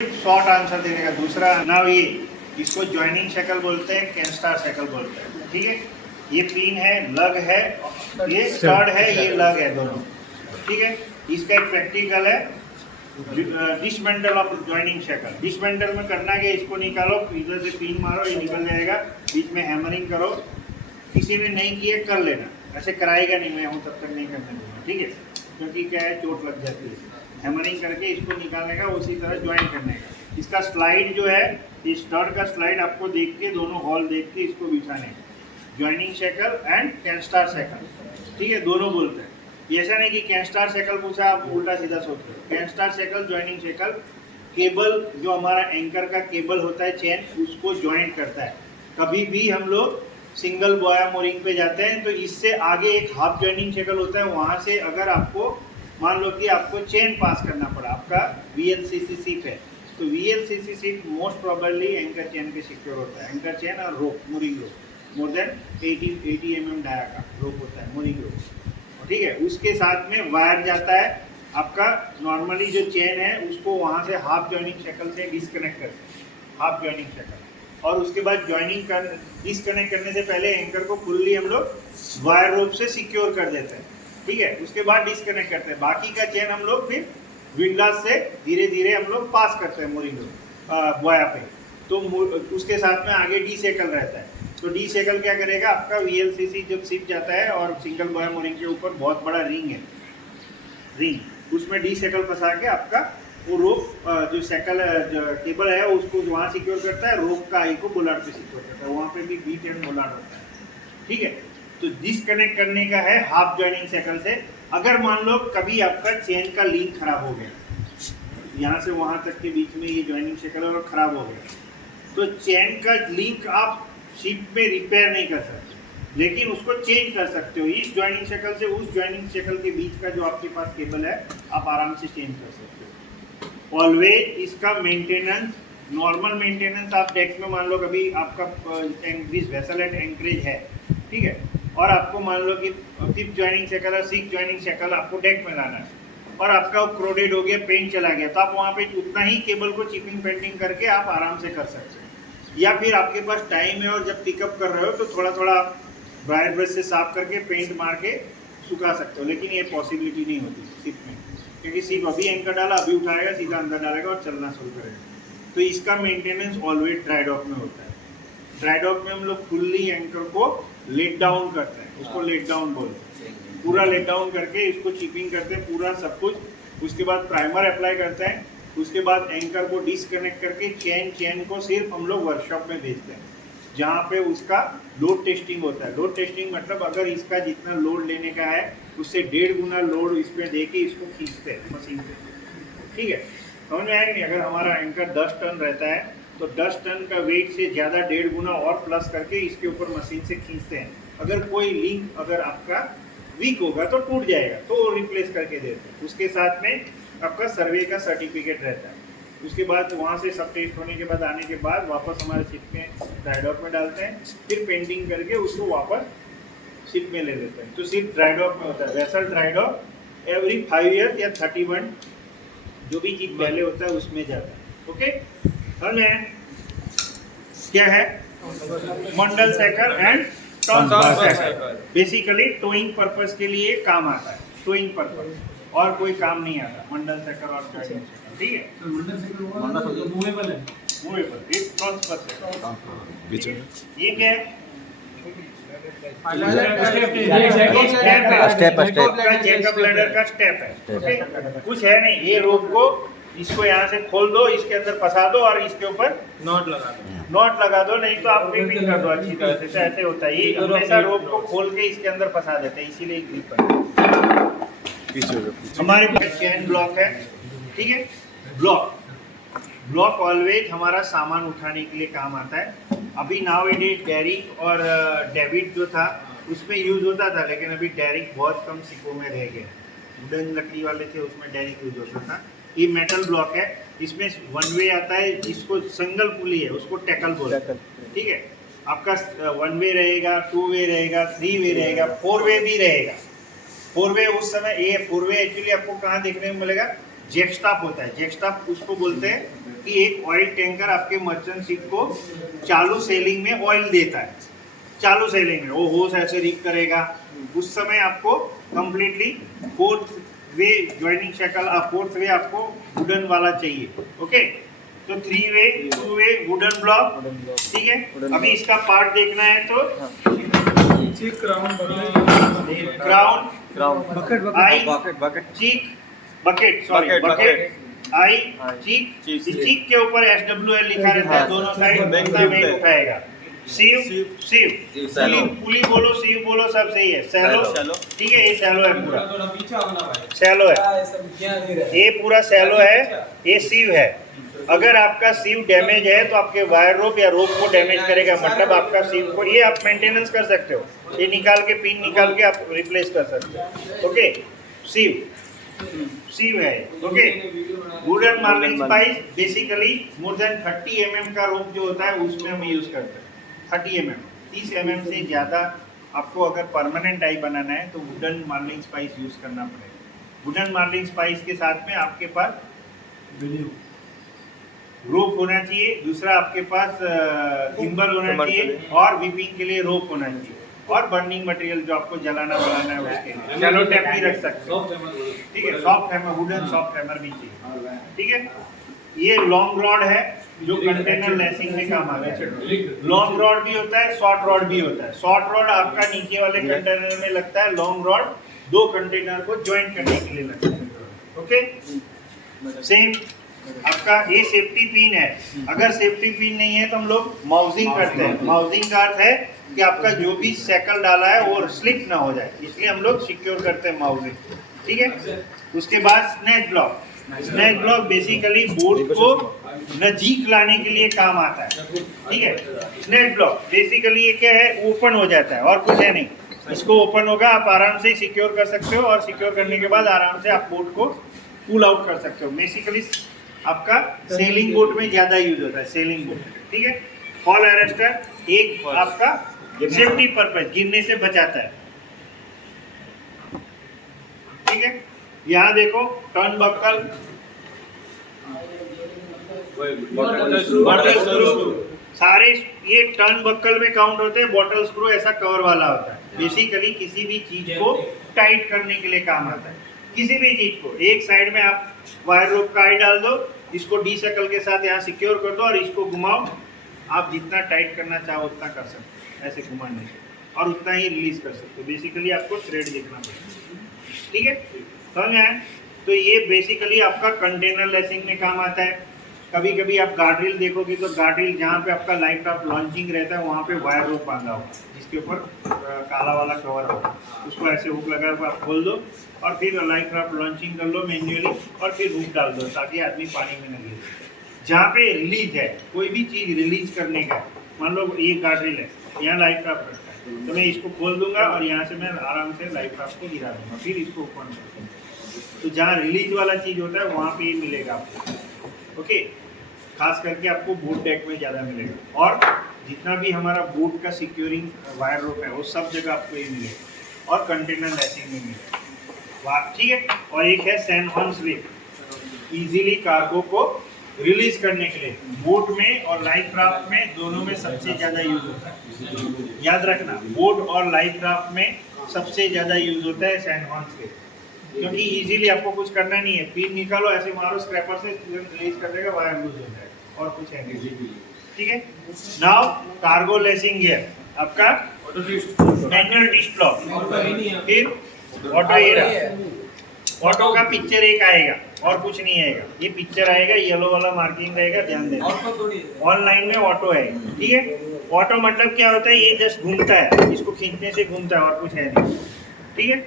Short answer देने का। दूसरा नाउ ये इसको ज्वाइनिंग शक्ल बोलते हैं, कैंस्टार शक्ल बोलते हैं। ठीक है, ये पिन है, लग है, ये स्टड है, ये लग है दोनों। ठीक है, इसका एक प्रैक्टिकल है डिसमेंटल ऑफ ज्वाइनिंग शक्ल। डिसमेंटल में करना है, इसको निकालो, इधर से पिन मारो, ये निकल जाएगा, बीच में हैमरिंग करो। किसी ने नहीं किया कर लेना, ऐसे कराएगा नहीं, मैं हूँ तब तक नहीं करने दूंगा। ठीक है, क्योंकि क्या है, चोट लग जाती है। हैमरिंग करके इसको निकालने का, उसी तरह ज्वाइन करने का। इसका स्लाइड जो है, ये स्टड का स्लाइड आपको देख के, दोनों हॉल देख के इसको बिछाने का। ज्वाइनिंग शक्ल एंड कैंस्टार शक्ल, ठीक है, दोनों बोलते हैं। ऐसा नहीं कि कैंस्टार शक्ल पूछा आप उल्टा सीधा सोचते हो। कैंस्टार शक्ल, ज्वाइनिंग शक्ल, केबल जो हमारा एंकर का केबल होता है, चेन, उसको ज्वाइंट करता है। कभी भी हम लोग सिंगल बॉया मोरिंग पे जाते हैं तो इससे आगे एक हाफ ज्वाइनिंग शक्ल होता है, वहाँ से अगर आपको मान लो कि आपको चेन पास करना पड़ा, आपका VLCC सीट है, तो VLCC seat most probably anchor chain के सिक्योर होता है। एंकर चेन और रोप, मोरिंग रोप, मोर देन 80 mm डाया का रोप होता है, मोरिंग रोप। ठीक है, उसके साथ में वायर जाता है आपका। नॉर्मली जो चेन है उसको वहाँ से हाफ ज्वाइनिंग शक्ल से डिस्कनेक्ट करते हैं, हाफ ज्वाइनिंग शक्ल। और उसके बाद ज्वाइनिंग कर डिस्कनेक्ट करने से पहले एंकर को फुल्ली हम लोग वायर रोप से सिक्योर कर देते हैं। ठीक है, उसके बाद डिस्कनेक्ट करते हैं। बाकी का चेन हम लोग फिर विंडलास से धीरे धीरे हम लोग पास करते हैं मोरिंग रोप बॉया पे। तो उसके साथ में आगे डी सेकल रहता है। तो डी सेकल क्या करेगा, आपका VLCC जब सिप जाता है और सिंगल बॉया मोरिंग के ऊपर बहुत बड़ा रिंग है, रिंग, उसमें डी सेकल फंसा के आपका वो रोप जो सेकल केबल है उसको वहाँ सिक्योर करता है, रोप का आई को बोलार्ड पे सिक्योर करता है, वहाँ पे भी बीट एंड बोलार्ड होता है। ठीक है, तो डिस्कनेक्ट करने का है हाफ ज्वाइनिंग शक्ल से। अगर मान लो कभी आपका चेन का लिंक खराब हो गया, यहाँ से वहाँ तक के बीच में ये ज्वाइनिंग शक्ल है और खराब हो गया, तो चेन का लिंक आप शिप में रिपेयर नहीं कर सकते, लेकिन उसको चेंज कर सकते हो। इस ज्वाइनिंग शक्ल से उस ज्वाइनिंग शक्ल के बीच का जो आपके पास केबल है, आप आराम से चेंज कर सकते हो। ऑलवेज इसका मेंटेनेंस, नॉर्मल मेंटेनेंस आप डेक में मान लो कभी आपका वेसल एंड एंकरेज है, ठीक है, और आपको मान लो कि 5th ज्वाइनिंग शक्ल और 6th ज्वाइनिंग शक्ल आपको डेक में लाना है और आपका क्रोडेड हो गया, पेंट चला गया, तो आप वहाँ पे उतना ही केबल को चिपिंग पेंटिंग करके आप आराम से कर सकते हो। या फिर आपके पास टाइम है और जब पिकअप कर रहे हो तो थोड़ा थोड़ा आप ड्रायर ब्रश से साफ करके पेंट मार के सुखा सकते हो, लेकिन ये पॉसिबिलिटी नहीं होती सिप में, क्योंकि सिप अभी एंकर डाला, अभी उठाएगा, सीधा अंदर डालेगा और चलना शुरू करेगा। तो इसका मेंटेनेंस ऑलवेज ड्राई डॉक में होता है। ड्राई डॉक में हम लोग फुल्ली एंकर को लेट डाउन करते हैं, उसको लेट डाउन बोलते हैं। पूरा लेट डाउन करके इसको चिपिंग करते हैं पूरा सब कुछ। उसके बाद प्राइमर अप्लाई करते हैं, उसके बाद एंकर को डिस्कनेक्ट करके चेन को सिर्फ हम लोग वर्कशॉप में भेजते हैं, जहाँ पे उसका लोड टेस्टिंग होता है। लोड टेस्टिंग मतलब अगर इसका जितना लोड लेने का है उससे 1.5 गुना लोड इस पर दे के इसको खींचते हैं मशीन पे। ठीक है, समझ में आएगा नहीं? अगर हमारा एंकर 10 टन रहता है तो 10 टन का वेट से ज़्यादा 1.5 गुना और प्लस करके इसके ऊपर मशीन से खींचते हैं। अगर कोई लिंक अगर आपका वीक होगा तो टूट जाएगा, तो रिप्लेस करके देते हैं। उसके साथ में आपका सर्वे का सर्टिफिकेट रहता है। उसके बाद वहाँ से सब टेस्ट होने के बाद आने के बाद वापस हमारे शिप में ड्राई डॉक में डालते हैं, फिर पेंटिंग करके उसको वापस शिप में ले लेते हैं। तो सिर्फ ड्राई डॉक में होता है। Vessel dry dock every 5 year या 31 जो भी चीज़ पहले होता है उसमें जाता है। ओके, हमें क्या है, मंडल सैकर एंड बेसिकली टोइंग पर्पस के लिए काम आता है, टोइंग पर्पस, और कोई काम नहीं आता मंडल सैकर और टोइंग। ठीक है, मूवेबल है, मूवेबल, एक ट्रांसफर है। ये क्या है, जैकअप लैडर का स्टेप है। कुछ है नहीं, ये रोप को इसको यहाँ से खोल दो, इसके अंदर फंसा दो और इसके ऊपर नॉट लगा दो, नहीं तो आप फिटिंग कर दो अच्छी तरह से। तो ऐसे होता है, ये हमेशा रोप को खोल के इसके अंदर फंसा देते हैं, इसीलिए ग्रिप है। हमारे पास चेन ब्लॉक है, ठीक है, ब्लॉक ऑलवेज हमारा सामान उठाने के लिए काम आता है। अभी नाउ-ए-डेज डेरिक और डेविड जो था उसमें यूज होता था, लेकिन अभी डेरिक बहुत कम सिक्कों में रह गया। वुडन लकड़ी वाले थे उसमें डेरिक यूज होता था। ये मेटल ब्लॉक है, इसमें 1 वे आता है, इसको सिंगल पुली है, उसको टैकल बोलते हैं। ठीक है, आपका 1 वे रहेगा, 2 वे रहेगा, 3 वे रहेगा, 4 वे भी रहेगा। 4 वे उस समय, ये 4 वे एक्चुअली आपको कहाँ देखने को मिलेगा, जैक स्टॉप होता है। जैक स्टॉप उसको बोलते हैं कि एक ऑयल टैंकर आपके मर्चेंट शिप को चालू सेलिंग में ऑयल देता है। चालू सेलिंग में वो होस ऐसे रिग करेगा, उस समय आपको completely fourth way joining shackle, fourth way आपको वुडन वाला चाहिए। ओके, तो 3 वे 2 वे वुडन ब्लॉक, ठीक है। अभी इसका पार्ट देखना है तो क्राउन, बकेट, चीक, बकेट, आई, चीक। इस चीक के ऊपर SWL लिखा रहता है, दोनों साइड बंदा वेट उठाएगा। सीव, पुली बोलो, सीव बोलो, सब सही है। सैलो, ठीक है, ये सैलो है, पूरा सैलो है, ये पूरा सैलो है। ये सीव है। अगर आपका सीव डैमेज है तो आपके वायर रोप या रोप को डैमेज करेगा, मतलब आपका सीव को, ये आप मेंटेनेंस कर सकते हो, ये निकाल के पिन निकाल के आप रिप्लेस कर सकते हो। ओके, सीव है। Okay, wooden marlin spike basically more than 30 mm का रोप जो होता है उसमें हम यूज करते हैं। 30 mm, 30 mm से ज़्यादा आपको अगर परमानेंट डाई बनाना है तो वुडन मार्लिन स्पाइस यूज करना पड़ेगा। वुडन मार्लिन स्पाइस के साथ में आपके पास रोप होना चाहिए, दूसरा आपके पास गिम्बल होना चाहिए, और वीपिंग के लिए रोप होना चाहिए, और बर्निंग मटेरियल जो आपको जलाना बनाना है उसके लिए चैलो टैप भी रख सकते हो, ठीक है। Soft hammer, wooden soft hammer भी चाहिए, ठीक है। ये लॉन्ग रॉड है जो कंटेनर लेसिंग में काम आता है। लॉन्ग रॉड भी होता है, शॉर्ट रॉड भी होता है। शॉर्ट रॉड आपका नीचे वाले कंटेनर में लगता है, लॉन्ग रॉड 2 कंटेनर को ज्वाइन करने के लिए लगता है। ओके, सेम आपका ये सेफ्टी पिन है। अगर सेफ्टी पिन नहीं है तो हम लोग माउजिंग करते हैं। माउजिंग का अर्थ है कि आपका जो भी सैकल डाला है वो स्लिप ना हो जाए, इसलिए हम लोग सिक्योर करते हैं माउजिंग, ठीक है। उसके बाद snatch block. Snatch block basically boat को नजीक लाने के लिए काम आता है, ठीक है। स्नैच ब्लॉक बेसिकली ये क्या है, ओपन हो जाता है और कुछ है नहीं। इसको ओपन होगा, आप आराम से सिक्योर कर सकते हो, और सिक्योर करने के बाद आराम से आप बोट को पुल आउट कर सकते हो। बेसिकली आपका सेलिंग बोट में ज़्यादा यूज होता है, सेलिंग बोट, ठीक है। फॉल अरेस्टर एक आपका सेफ्टी पर्पज, गिरने से बचाता है, ठीक है। यहाँ देखो टर्न बक्कल, बॉटल स्क्रू, सारे ये टर्न बक्कल में काउंट होते हैं। बॉटल स्क्रू ऐसा कवर वाला होता है, बेसिकली किसी भी चीज को टाइट करने के लिए काम आता है। किसी भी चीज को एक साइड में आप वायर रोप का आई डाल दो, इसको डी सर्कल के साथ यहाँ सिक्योर कर दो और इसको घुमाओ। आप जितना टाइट करना चाहो उतना कर सकते हो ऐसे घुमाने से, और उतना ही रिलीज कर सकते हो। बेसिकली आपको थ्रेड देखना पड़ेगा, ठीक है, समझ में आया? तो ये बेसिकली आपका कंटेनर लेसिंग में काम आता है। कभी कभी आप गार्ड्रिल देखोगे तो गार्ड्रिल जहाँ पे आपका लाइट ऑफ लॉन्चिंग रहता है वहाँ पे वायर रोप बांधा होगा, जिसके ऊपर काला वाला कवर होगा, उसको ऐसे हुक लगा कर आप खोल दो और फिर लाइट ऑफ लॉन्चिंग कर लो मैन्युअली, और फिर हुक डाल दो ताकि आदमी पानी में न गिरे। जहाँ पे रिलीज है, कोई भी चीज़ रिलीज करने का, मान लो ये गार्ड्रिल है, यहाँ लाइट ऑफ रखता है, तो मैं इसको खोल दूंगा और यहाँ से मैं आराम से लाइट ऑफ को गिरा दूंगा, फिर इसको ओपन कर दूंगा। तो जहाँ रिलीज वाला चीज़ होता है वहाँ पे ये मिलेगा आपको, ओके। खास करके आपको बोट डेक में ज़्यादा मिलेगा, और जितना भी हमारा बोट का सिक्योरिंग वायर रोप है वो सब जगह आपको ये मिलेगा, और कंटेनर लेसिंग में मिलेगा, ठीक है। और एक है सैनहॉर्न रिप, इजीली कार्गो को रिलीज करने के लिए बोट में और लाइफ क्राफ्ट में दोनों में सबसे ज़्यादा यूज होता है। याद रखना, बोट और लाइफ क्राफ्ट में सबसे ज़्यादा यूज होता है सैनहॉर्न रिप, क्योंकि इजीली आपको कुछ करना नहीं है, पिन निकालो ऐसे मारो स्क्रैपर से, रिलीज कर देगा, वायर लूज हो जाएगा, और कुछ है नहीं, ठीक है। नाउ कार्गो लेसिंग गियर आपका मैनुअल डिश ब्लॉक, फिर ऑटो एरा। ऑटो का पिक्चर एक आएगा और कुछ नहीं आएगा, ये पिक्चर आएगा, येलो वाला मार्किंग रहेगा, ध्यान देना। ऑनलाइन में ऑटो है, ठीक है। ऑटो मतलब क्या होता है, ये जस्ट घूमता है, इसको खींचने से घूमता है और कुछ है नहीं, ठीक है।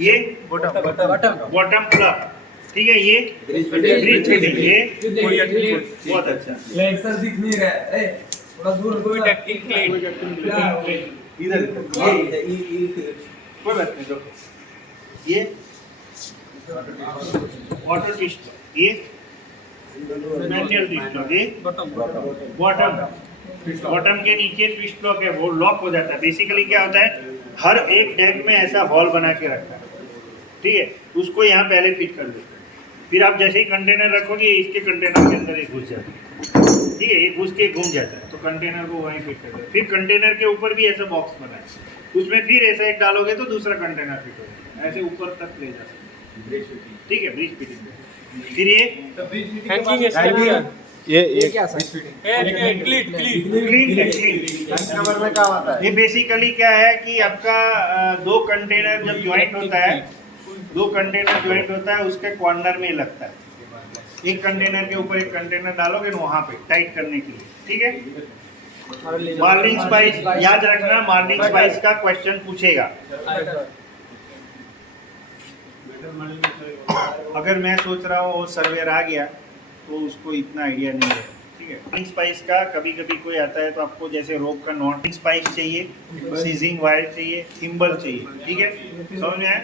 ये बॉटम प्लग, ठीक है। ये ब्रिज फिटिंग, ये बहुत अच्छा लेंसर दिख नहीं रहा है, थोड़ा दूर कोई इधर कोई बात नहीं। देखो ये ऑटो ट्विस्ट, ये मैनुअल ट्विस्ट लॉक, ये बॉटम के नीचे ट्विस्ट लॉक है, वो लॉक हो जाता है। बेसिकली क्या होता है, हर एक डेक में ऐसा हॉल बना के रखता है, ठीक है, उसको यहाँ पहले फिट कर दो, फिर आप जैसे ही कंटेनर रखोगे इसके कंटेनर के अंदर ही घुस जाती है, ठीक है, ये घुस के घूम जाता है, तो कंटेनर को वहीं फिट कर दो। फिर कंटेनर के ऊपर भी ऐसा बॉक्स बना है, उसमें फिर ऐसा एक डालोगे तो दूसरा कंटेनर फिट हो जाएगा, ऐसे ऊपर तक ले जा सकते हैं, ठीक है, ब्रिज फिटिंग। फिर ये क्या सर? क्लीन है, कवर में क्या होता है? ये बेसिकली क्या है कि आपका दो कंटेनर जब ज्वाइंट होता है, दो कंटेनर ज्वाइंट होता है उसके कॉर्नर में लगता है, एक कंटेनर के ऊपर एक कंटेनर डालोगे ना वहाँ पे टाइट करने के लिए, ठीक है। मार्लिन स्पाइस याद रखना, मार्लिन स्पाइस का क्वेश्चन पूछेगा। अगर मैं सोच रहा हूँ वो सर्वेयर आ गया तो उसको इतना आइडिया नहीं है, ठीक है। मार्लिन स्पाइस का कभी कभी कोई आता है तो आपको जैसे रोप का नॉट स्पाइस चाहिए, सीजिंग वायर चाहिए, थिम्बल चाहिए, ठीक है, समझ में आया?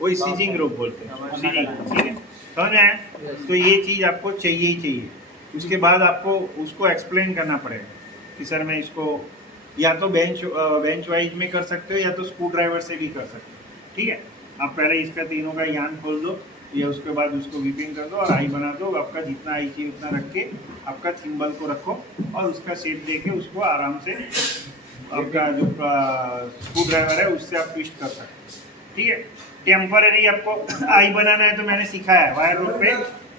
वही सीजिंग रोप बोलते हैं, सीजिंग, ठीक है, समझ में आया? तो ये चीज़ आपको चाहिए ही चाहिए। उसके बाद आपको उसको एक्सप्लेन करना पड़ेगा कि सर मैं इसको या तो बेंच वाइज में कर सकते हो या तो स्क्रू ड्राइवर से भी कर सकते हो, ठीक है। आप पहले इसका तीनों का यान खोल दो या उसके बाद उसको विपिंग कर दो और आई बना दो। आपका जितना आई चाहिए उतना रख के आपका थिम्बल को रखो और उसका सेट दे के उसको आराम से आपका जो स्क्रू ड्राइवर है उससे आप ट्विस्ट कर सकते हो, ठीक है। टेम्पररी आपको आई बनाना है तो मैंने सिखाया है, वायर रोड पे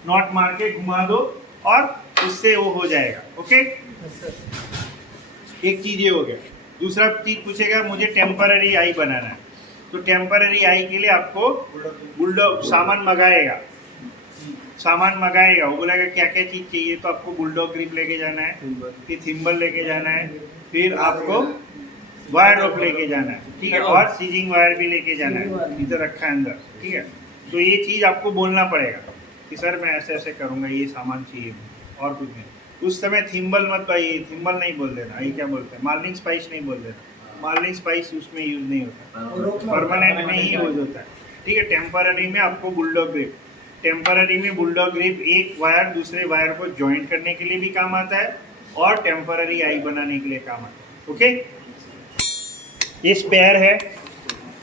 नॉट मार के घुमा दो और उससे वो हो जाएगा, ओके। एक चीज़ ये हो गया। दूसरा चीज़ पूछेगा मुझे टेम्पररी आई बनाना है, तो टेम्पररी आई के लिए आपको बुलडॉग सामान मंगाएगा, वो बोलेगा क्या क्या चीज़ चाहिए, तो आपको बुलडॉग ग्रिप लेके जाना है, फिर थिम्बल लेके जाना है, फिर आपको वायर रोप लेके जाना है, ठीक है, और सीजिंग वायर भी लेके जाना है, इधर रखा है अंदर, ठीक है। तो ये चीज़ आपको बोलना पड़ेगा कि सर मैं ऐसे ऐसे करूँगा, ये सामान चाहिए और कुछ नहीं। उस समय थिम्बल मत भाई, थिम्बल नहीं बोल देना, ये क्या बोलते हैं, मार्लिन स्पाइस नहीं बोल देना, मार्लिन स्पाइस उसमें यूज़ नहीं होता, परमानेंट में ही यूज होता है, ठीक है। टेम्पररी में आपको बुलडॉग ग्रिप, टेम्पररी में बुलडॉग ग्रिप एक वायर दूसरे वायर को ज्वाइंट करने के लिए भी काम आता है और टेम्पररी आई बनाने के लिए काम आता है, ओके। ये स्पेयर है,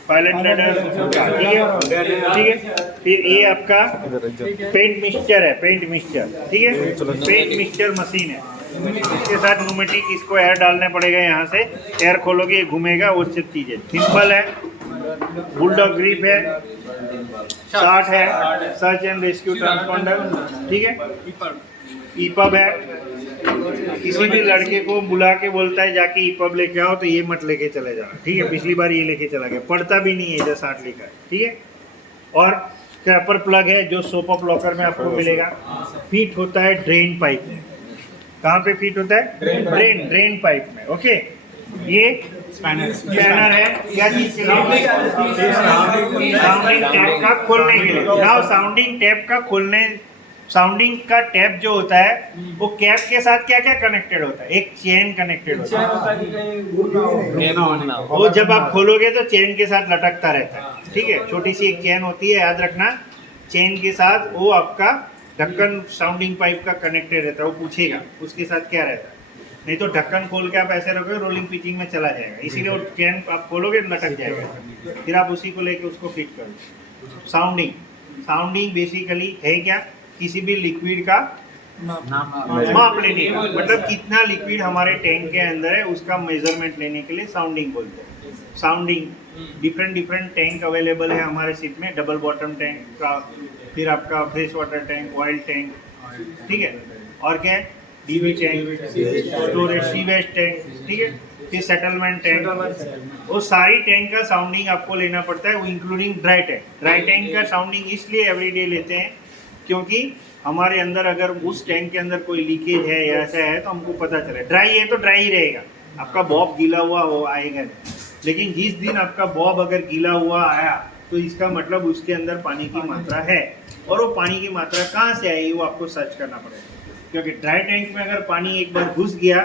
पायलट लैडर, ठीक है। फिर ये आपका पेंट मिक्सचर है, पेंट मिक्सचर, ठीक है, पेंट मिक्सचर मशीन है। इसके साथ न्यूमेटिक, इसको एयर डालने पड़ेगा, यहाँ से एयर खोलोगे ये घूमेगा, वो सब चीज़ें। थिम्बल है, बुलडॉग ग्रिप है, शार्ट है, सर्च एंड रेस्क्यू ट्रांसपॉन्डर, ठीक है, ईपब है। किसी भी लड़के को बुला के बोलता है जाके ईपब लेके आओ तो ये मत लेके चले जाना, ठीक है। पिछली बार ये लेके चला गया, पढ़ता भी नहीं है, इधर 60 लिखा है, ठीक है। और क्रैपर प्लग है जो सोप अप लॉकर में आपको मिलेगा। फिट होता है ड्रेन पाइप में। कहाँ पे फिट होता है? ड्रेन पाइप में, ओके। ये स्पैनर है, क्या चीज के लिए? साउंडिंग टैप का खोलने के लिए। नाउ साउंडिंग टैप का खोलने, साउंडिंग का टैप जो होता है वो कैप के साथ क्या क्या कनेक्टेड होता है? एक चेन कनेक्टेड होता है, वो जब आप खोलोगे तो चेन के साथ लटकता रहता है, ठीक है। छोटी सी एक चेन होती है, याद रखना। चेन के साथ वो आपका ढक्कन साउंडिंग पाइप का कनेक्टेड रहता है, वो पूछेगा उसके साथ क्या रहता है। नहीं तो ढक्कन खोल के आप ऐसे रखोगे रोलिंग पिचिंग में चला जाएगा, इसीलिए वो चेन आप खोलोगे लटक जाएगा, फिर आप उसी को लेके उसको फिट करो। साउंडिंग बेसिकली है क्या? किसी भी लिक्विड का माप लेने का, मतलब कितना लिक्विड हमारे टैंक के अंदर है उसका मेजरमेंट लेने के लिए साउंडिंग बोलते हैं। साउंडिंग डिफरेंट टैंक अवेलेबल है हमारे शिप में, डबल बॉटम टैंक का, फिर आपका fresh water tank, oil tank, ठीक है, और क्या है, DV tank, storage sewage tank, ठीक है, फिर सेटलमेंट टैंक। वो सारी टैंक का साउंडिंग आपको लेना पड़ता है, वो including dry tank. Dry tank का साउंडिंग इसलिए एवरीडे लेते हैं क्योंकि हमारे अंदर अगर उस टैंक के अंदर कोई लीकेज है या ऐसा है तो हमको पता चले। ड्राई है तो ड्राई ही रहेगा, आपका बॉब गीला हुआ हो आएगा नहीं। लेकिन जिस दिन आपका बॉब अगर गीला हुआ आया तो इसका मतलब उसके अंदर पानी की मात्रा है, और वो पानी की मात्रा कहाँ से आई वो आपको सर्च करना पड़ेगा। क्योंकि ड्राई टैंक में अगर पानी एक बार घुस गया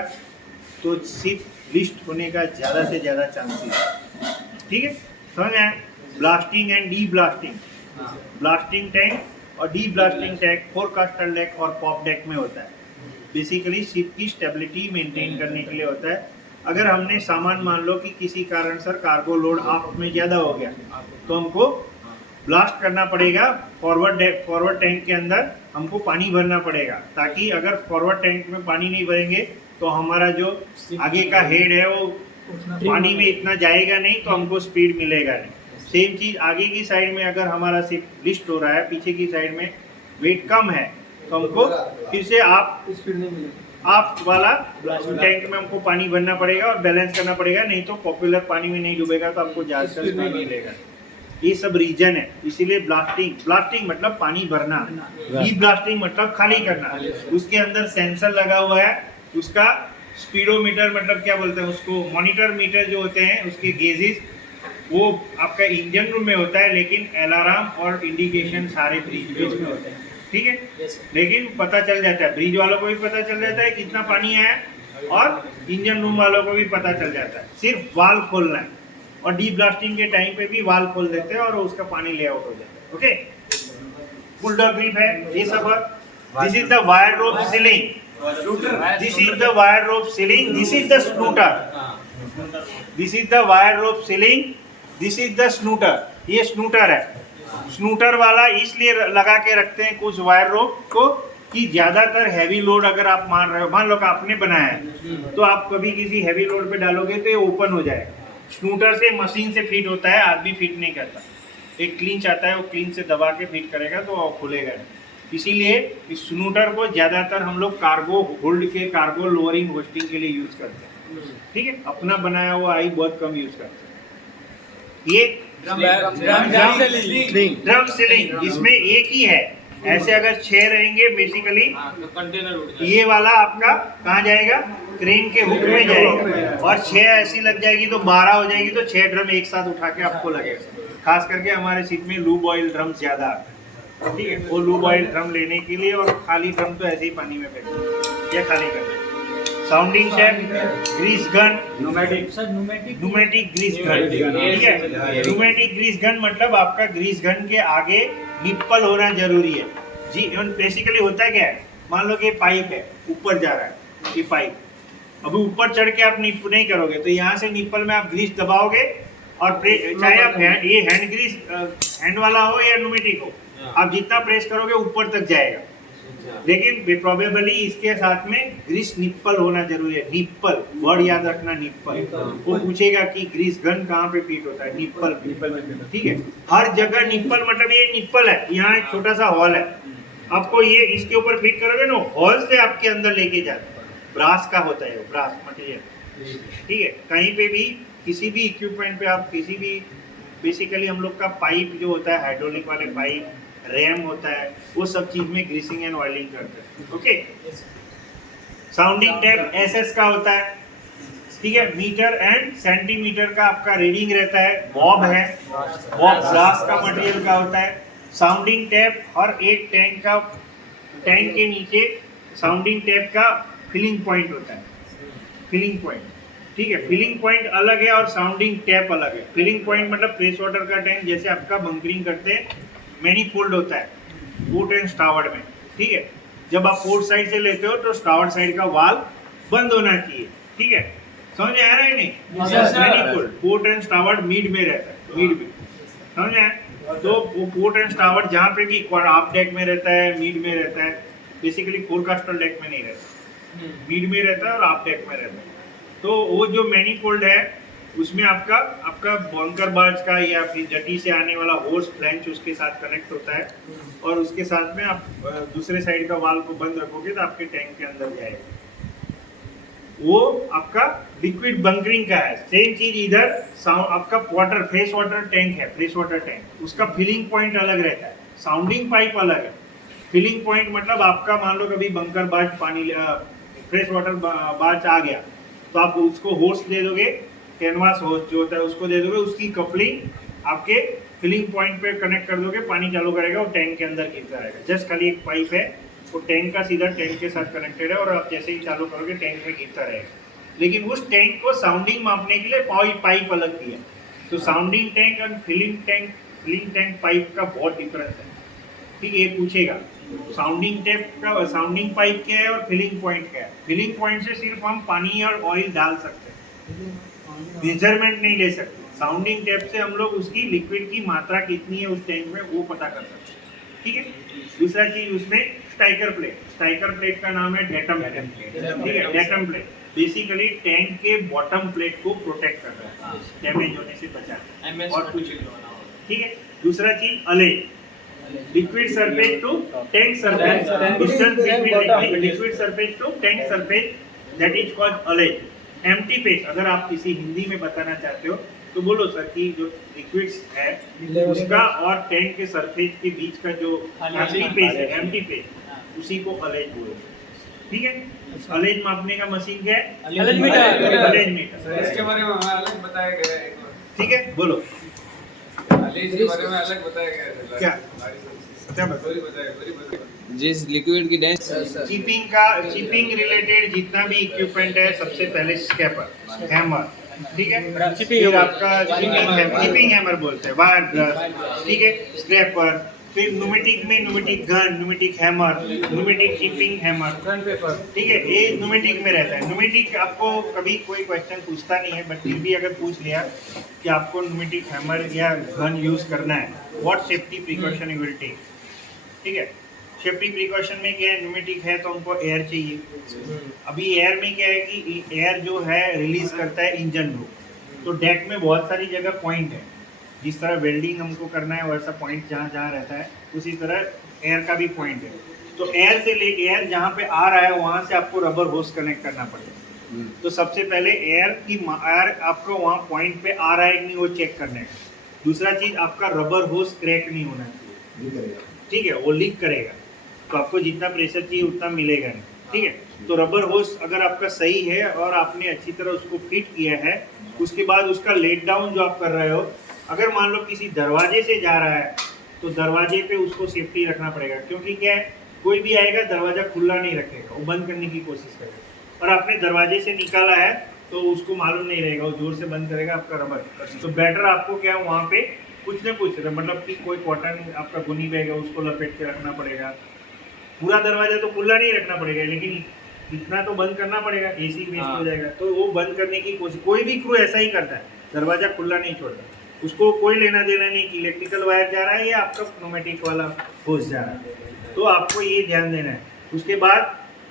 तो शिप लिस्ट होने का ज़्यादा से ज़्यादा चांसेस है, ठीक है, समझ आया। Ballasting and deballasting, ballasting tank और deballasting tank forecastle deck और पॉप डेक में होता है। बेसिकली शिप की स्टेबिलिटी मेंटेन करने के लिए होता है। अगर हमने सामान मान लो कि किसी कारण सर कार्गो लोड आप में ज़्यादा हो गया तो हमको ब्लास्ट करना पड़ेगा फॉरवर्ड टैंक के अंदर हमको पानी भरना पड़ेगा, ताकि अगर फॉरवर्ड टैंक में पानी नहीं भरेंगे तो हमारा जो आगे का हेड है वो पानी में इतना जाएगा नहीं, तो हमको स्पीड मिलेगा नहीं। सेम चीज़ आगे की साइड में अगर हमारा सिर्फ लिस्ट हो रहा है, पीछे की साइड में वेट कम है, तो हमको फिर से आप वाला टैंक में हमको पानी भरना पड़ेगा और बैलेंस करना पड़ेगा, नहीं तो पॉपुलर पानी में नहीं डूबेगा तो आपको ज़्यादा पानी मिलेगा। ये सब रीजन है, इसीलिए ब्लास्टिंग मतलब पानी भरना, डी ब्लास्टिंग मतलब खाली करना। उसके अंदर सेंसर लगा हुआ है, उसका स्पीडोमीटर मतलब क्या बोलते हैं उसको, मॉनिटर मीटर जो होते हैं उसके गेजेस, वो आपका इंजन रूम में होता है, लेकिन अलार्म और इंडिकेशन सारे ब्रिज में होते हैं, ठीक है। लेकिन पता चल जाता है, ब्रिज वालों को भी पता चल जाता है कितना पानी है, और इंजन रूम वालों को भी पता चल जाता है। सिर्फ वाल्व खोलना है, और डी ब्लास्टिंग के टाइम पे भी वाल्व खोल देते हैं और उसका पानी ले आउट हो जाता है। ओके, फुल डॉग ग्रिप है ये सब। This is the wire rope sling, this is the wire rope sling, this is the snotter, this is the wire rope sling, this is the snotter. ये snotter है, स्नूटर वाला इसलिए लगा के रखते हैं कुछ वायर रोप को कि ज़्यादातर हैवी लोड अगर आप मान रहे हो, मान लो कि आपने बनाया है, तो आप कभी किसी हैवी लोड पे डालोगे तो ये ओपन हो जाएगा। स्नूटर से मशीन से फिट होता है, आदमी फिट नहीं करता। एक क्लींच आता है, वो क्लींच से दबा के फिट करेगा तो खुलेगा नहीं। इसीलिए इस स्नूटर को ज़्यादातर हम लोग कार्गो होल्ड के, कार्गो लोअरिंग होस्टिंग के लिए यूज़ करते हैं, ठीक है। अपना बनाया हुआ आई बहुत कम यूज़ करते हैं। ये ड्रम सीलिंग, इसमें एक ही है। ऐसे अगर 6 रहेंगे बेसिकली, ये वाला आपका कहाँ जाएगा, क्रेन के हुक में जाएगा, और 6 ऐसी लग जाएगी तो 12 हो जाएगी, तो 6 ड्रम एक साथ उठा के आपको लगेगा। खास करके हमारे सीट में लूब ऑयल ड्रम ज़्यादा आता है, ठीक है। वो लूब ऑयल ड्रम लेने के लिए, और खाली ड्रम तो ऐसे ही पानी में फेंकते, या खाली करते। Sounding shaft, grease gun, pneumatic Greece gun, ठीक है। न्यूमेटिक ग्रीस गन मतलब आपका ग्रीस गन के आगे निप्पल होना जरूरी है जी। बेसिकली होता क्या है, मान लो कि पाइप है, ऊपर जा रहा है ये पाइप, अभी ऊपर चढ़ के आप नहीं करोगे तो यहाँ से निप्पल में आप ग्रीस दबाओगे, और चाहे आप ये हैंड ग्रीस हैंड वाला हो या न्यूमेटिक हो, आप जितना प्रेस करोगे ऊपर तक जाएगा। लेकिन प्रोबेबली इसके साथ में ग्रीस निप्पल होना जरूरी है। निप्पल वर्ड याद रखना, निप्पल। वो पूछेगा कि ग्रीस गन कहाँ पे फिट होता है, निप्पल, ठीक है। हर जगह निप्पल मतलब ये निप्पल है, यहाँ एक छोटा सा हॉल है, आपको ये इसके ऊपर फिट करोगे ना, हॉल से आपके अंदर लेके जाते हैं। ब्रास का होता है, ब्रास मटेरियल, ठीक है। कहीं पे भी किसी भी इक्विपमेंट पे आप किसी भी, बेसिकली हम लोग का पाइप जो होता है, हाइड्रोलिक वाले पाइप, रैम होता है, वो सब चीज में ग्रीसिंग एंड ऑयलिंग करते हैं। ओके, साउंडिंग टैप एसएस का होता है, ठीक है। मीटर एंड सेंटीमीटर का आपका रीडिंग रहता है। बॉब है, बॉब ग्लास का मटेरियल का होता है। साउंडिंग टैप हर एक टैंक के नीचे साउंडिंग टैप का फिलिंग पॉइंट होता है, फिलिंग पॉइंट, ठीक है। फिलिंग पॉइंट अलग है और साउंडिंग टैप अलग है। फिलिंग पॉइंट मतलब फ्रेश वाटर का टैंक, जैसे आपका बंकरिंग करते हैं, मैनीफोल्ड होता है पोर्ट एंड स्टार्बोर्ड में, ठीक है। जब आप पोर्ट साइड से लेते हो तो स्टार्बोर्ड साइड का वाल्व बंद होना चाहिए, ठीक है। समझ में आ रहा है नहीं? मैनीफोल्ड पोर्ट एंड स्टार्बोर्ड मिड में रहता है, मिड में, समझ में आया? तो वो पोर्ट एंड स्टार्बोर्ड जहाँ पे भी आप डेक में रहता है, मिड में रहता है, बेसिकली फोरकास्टर डेक में नहीं रहता, मिड में रहता है और आप डेक में रहता है। तो वो जो मैनीफोल्ड है उसमें आपका बंकर बार्ज का या फिर जटी से आने वाला होर्स फ्लैंच उसके साथ कनेक्ट होता है, और उसके साथ में आप दूसरे साइड का वाल्व को बंद रखोगे तो आपके टैंक के अंदर जाएगा। वो आपका लिक्विड बंकरिंग का है। सेम चीज इधर आपका वाटर, फ्रेश वाटर टैंक है, फ्रेश वाटर टैंक, उसका फिलिंग पॉइंट अलग रहता है, साउंडिंग पाइप अलग है। फिलिंग पॉइंट मतलब आपका मान लो कभी बंकर बार्ज पानी फ्रेश वाटर बार्ज आ गया तो आप उसको होर्स दे दोगे, कैनवास होस्ट जो होता है उसको दे दोगे, उसकी कपलिंग आपके फिलिंग पॉइंट पे कनेक्ट कर दोगे, पानी चालू करेगा, वो टैंक के अंदर गिरता रहेगा। जस्ट खाली एक पाइप है, वो टैंक का सीधा टैंक के साथ कनेक्टेड है, और आप जैसे ही चालू करोगे टैंक में गिरता रहेगा। लेकिन उस टैंक को साउंडिंग मापने के लिए पाइप अलग दिया। तो साउंडिंग टैंक और फिलिंग टैंक पाइप का बहुत डिफरेंस है, ठीक है। ये पूछेगा साउंडिंग टैप का, साउंडिंग पाइप क्या है और फिलिंग पॉइंट क्या है। फिलिंग पॉइंट से सिर्फ हम पानी और ऑयल डाल सकते हैं, मेजरमेंट नहीं ले सकते। साउंडिंग टेप से हम लोग उसकी लिक्विड की मात्रा कितनी है उस टैंक में वो पता कर सकते हैं, ठीक है। दूसरा चीज उसमें स्ट्राइकर प्लेट का नाम है डेटम प्लेट, ठीक है। डेटम प्लेट बेसिकली टैंक के बॉटम प्लेट को प्रोटेक्ट कर रहा है, डैमेज होने से बचाता है और कुछ, ठीक है। दूसरा चीज ullage, liquid surface to tank surface, distance between liquid surface to tank surface, that is called ullage. Empty space, अगर आप किसी हिंदी में बताना चाहते हो तो बोलो सर कि जो लिक्विड्स है उसका और टैंक के सरफेस के बीच का जो एम्प्टी पेस उसी को अलेज बोलते हैं, ठीक है। अलेज मापने का मशीन क्या है? Ullage meter. इसके बारे में हमें अलग बताया गया है, ठीक है, बोलो अलेज के बारे में अलग बताया गया है। क्या बताया? जिस लिक्विड की डेंस चीपिंग रिलेटेड जितना भी इक्विपमेंट है सबसे पहले स्क्रैपर, हैमर, ठीक है। फिर आपका चिपिंग हैमर बोलते हैं, वायर ब्रश, ठीक है, स्क्रैपर। फिर न्यूमेटिक में pneumatic gun, pneumatic hammer, pneumatic chipping hammer, ठीक है, ये न्यूमेटिक में रहता है। न्यूमेटिक आपको कभी कोई क्वेश्चन पूछता नहीं है, बट फिर भी अगर पूछ लिया कि आपको न्यूमेटिक हैमर या गन यूज करना है, what safety precaution you will take, ठीक है। सेफ्टी प्रिकॉशन में क्या है, न्यूमेटिक है तो उनको एयर चाहिए। अभी एयर में क्या है कि एयर जो है रिलीज करता है इंजन रूम, तो डेक में बहुत सारी जगह पॉइंट है, जिस तरह वेल्डिंग हमको करना है वैसा पॉइंट जहाँ जहाँ रहता है उसी तरह एयर का भी पॉइंट है। तो एयर से ले एयर जहाँ पे आ रहा है वहाँ से आपको रबर होस कनेक्ट करना पड़ेगा। तो सबसे पहले एयर आपको वहाँ पॉइंट पे आ रहा है कि नहीं वो चेक करने का। दूसरा चीज़ आपका रबर होस क्रैक नहीं होना चाहिए, ठीक है, वो लीक करेगा तो आपको जितना प्रेशर चाहिए उतना मिलेगा नहीं, ठीक है। तो रबर होस अगर आपका सही है और आपने अच्छी तरह उसको फिट किया है, उसके बाद उसका लेट डाउन जो आप कर रहे हो, अगर मान लो किसी दरवाजे से जा रहा है तो दरवाजे पे उसको सेफ्टी रखना पड़ेगा, क्योंकि क्या है कोई भी आएगा दरवाज़ा खुला नहीं रखेगा, वो बंद करने की कोशिश करेगा, और आपने दरवाजे से निकाला है तो उसको मालूम नहीं रहेगा, वो जोर से बंद करेगा आपका रबर। तो बेटर आपको क्या है वहाँ पे कुछ ना कुछ मतलब कि कोई कॉटन आपका गुनी बैग है उसको लपेट के रखना पड़ेगा। पूरा दरवाजा तो खुला नहीं रखना पड़ेगा, लेकिन इतना तो बंद करना पड़ेगा, एसी वेस्ट हो जाएगा। तो वो बंद करने की कोशिश, कोई भी क्रू ऐसा ही करता है, दरवाजा खुला नहीं छोड़ता, उसको कोई लेना देना नहीं कि इलेक्ट्रिकल वायर जा रहा है या आपका न्यूमेटिक वाला होस जा रहा है। तो आपको ये ध्यान देना है। उसके बाद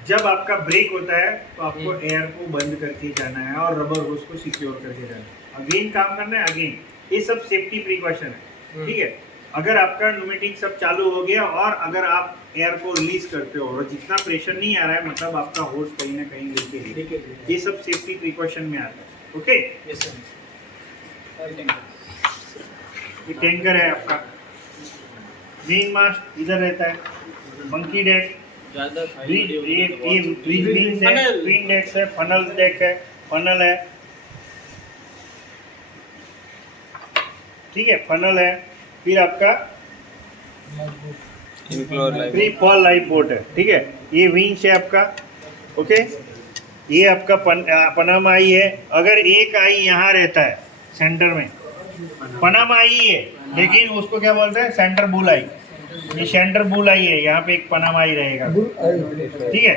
जब आपका ब्रेक होता है तो आपको एयर को बंद करके जाना है और रबर होस को सिक्योर करके जाना है, अगेन काम करना है अगेन। ये सब सेफ्टी प्रिकॉशन है, ठीक है। अगर आपका न्यूमेटिक सब चालू हो गया और अगर आप एयर को रिलीज करते हो और जितना प्रेशर नहीं आ रहा है, मतलब आपका होस कहीं ना कहीं लेके है, ये सब सेफ्टी प्रिकॉशन में आता है, ओके। ये टैंकर है आपका, मेन मास्ट इधर रहता है, मंकी डेक, ट्विन डेक्स है, फनल डेक है, फनल है, ठीक है, फनल है। फिर आपका प्री फॉल लाइफ बोट है, ठीक है। ये विंच है आपका, ओके। ये आपका पनामा आई है। अगर एक आई यहाँ रहता है सेंटर में, पनामा आई है, लेकिन उसको क्या बोलते हैं, सेंटर बुल आई। ये सेंटर बुल आई है, यहाँ पे एक पनामा आई रहेगा, ठीक है।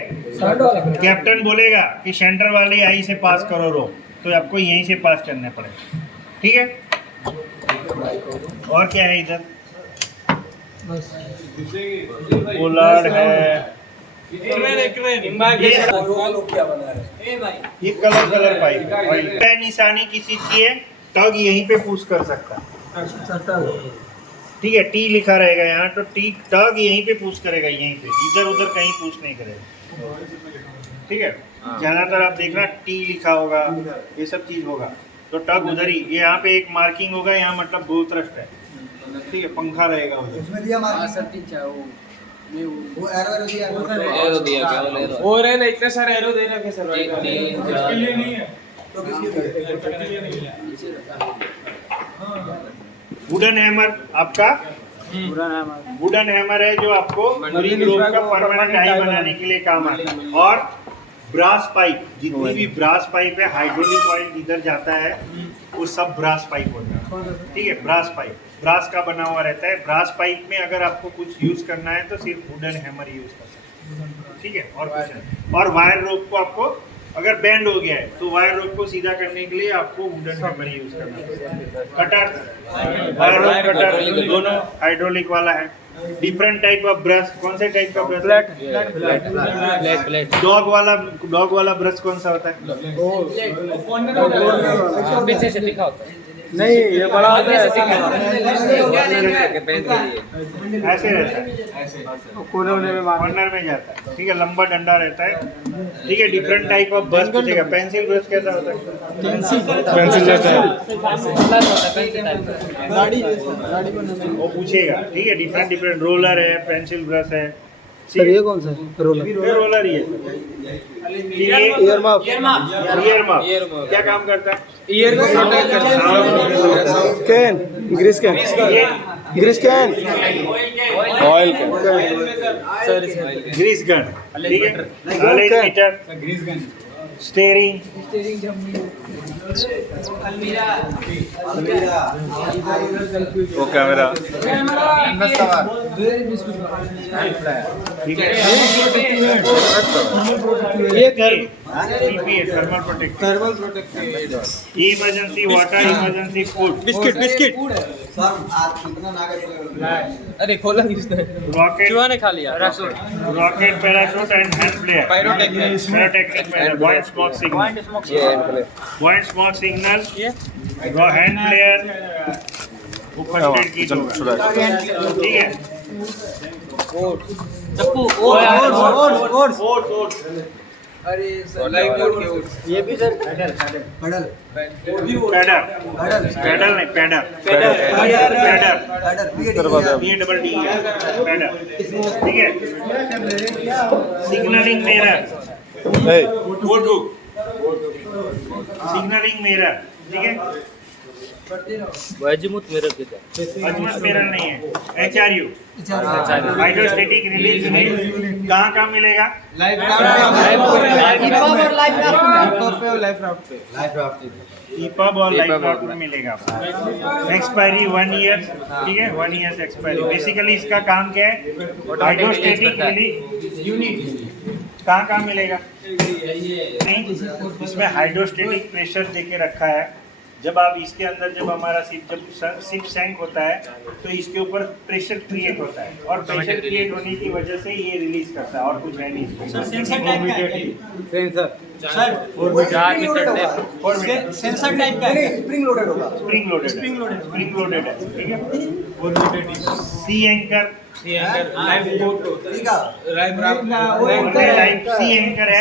कैप्टन बोलेगा कि सेंटर वाली आई से पास करो रो, तो आपको यहीं से पास करना पड़ेगा, ठीक है। और क्या है इधर, पोलार्ड है, ये कलर पाइप है। निशानी किसी की है, टग यहीं पे पुश कर सकता है, ठीक है। टी लिखा रहेगा यहाँ, तो टी टग यहीं पे पुश करेगा, यहीं पे, इधर उधर कहीं पुश नहीं करेगा, ठीक है। ज्यादातर आप देखना टी लिखा होगा, ये सब चीज होगा, तो टग उधर ही, ये यहाँ पे एक मार्किंग होगा, यहाँ मतलब दो थ्रस्ट है, ठीक है। पंखा रहेगा उधर, उसमें दिया वो एरो दिया और है ना, इतने सारे एरो दे रखे सर, इसके लिए नहीं है तो किसके लिए? वुडन हैमर आपका, वुडन हैमर है जो आपको मरीन रोप का परमानेंट आई बनाने के लिए काम आता है। और ब्रास पाइप, जितनी भी ब्रास पाइप है, हाइड्रोलिक ऑयल जिधर जाता है वो सब ब्रास पाइप होता है, ठीक है। ब्रास पाइप ब्रास का बना हुआ रहता है। ब्रास पाइप में अगर आपको कुछ यूज करना है तो सिर्फ वुडन हैमर यूज कर सकते हैं, ठीक है, और कुछ नहीं। और वायर रोप को आपको अगर बेंड हो गया है तो वायर रोप को सीधा करने के लिए आपको वुडन मेमोरी यूज करना है। कटर, वायर रोप कटर दोनों हाइड्रोलिक वाला है। डिफरेंट टाइप ऑफ ब्रश, कौन से टाइप का ब्रश? फ्लैट। डॉग वाला ब्रश कौन सा होता है? पीछे से लिखा होता है। नहीं ये बड़ा होता है ऐसे रहता है, कोने में कॉर्नर में जाता है, ठीक है, लंबा डंडा रहता है, ठीक है। डिफरेंट टाइप ऑफ ब्रश पूछेगा। पेंसिल ब्रश कैसा होता है? पेंसिल जैसा है वो पूछेगा, ठीक है। डिफरेंट रोलर है, पेंसिल ब्रश है। सर ये कौन सा है? रोलर ही है। ईयर माप क्या काम करता है? ईयर को प्रोटेक्ट करता है। Can grease can oil grease gun, ठीक है। मीटर, स्टेयरिंग, वो कैमरा ठीक है। ये thermal protector, emergency water, emergency food, biscuit अरे खोला किसने? रॉकेट, चूहा ने खा लिया। Rocket, parachute and hand flare, pyrotechnic, point smoke signal, hand flare, वो फर्स्ट एड किट होगा, ठीक है। ये भी सर पैडल नहीं, पैडल, ये डबल डी है, पैडल, ठीक है। सिग्नलिंग मिरर, सिग्नलिंग मिरर, ठीक है। अजमत मिरर किधर? अजमत मिरर नहीं है, HRU, हाइड्रोस्टेटिक रिलीज यूनिट। कहाँ मिलेगा? ईपब और लाइफ राफ्ट में मिलेगा। एक्सपायरी 1 ईयर, ठीक है, 1 ईयर एक्सपायरी। बेसिकली इसका काम क्या है? Hydrostatic release unit. कहाँ मिलेगा? नहीं, इसमें हाइड्रोस्टेटिक प्रेशर देके रखा है। जब आप इसके अंदर, जब हमारा शिप सैंक होता है तो इसके ऊपर प्रेशर क्रिएट होता है, और प्रेशर क्रिएट होने की वजह से ये रिलीज करता है, और कुछ है नहीं। Sensor 4 meter depth. Sensor type का है, स्प्रिंग लोडेड होगा, स्प्रिंग लोडेड है, ठीक है। सी एंकर, लाइफ बोट होता है। लाइफ सी एंकर है,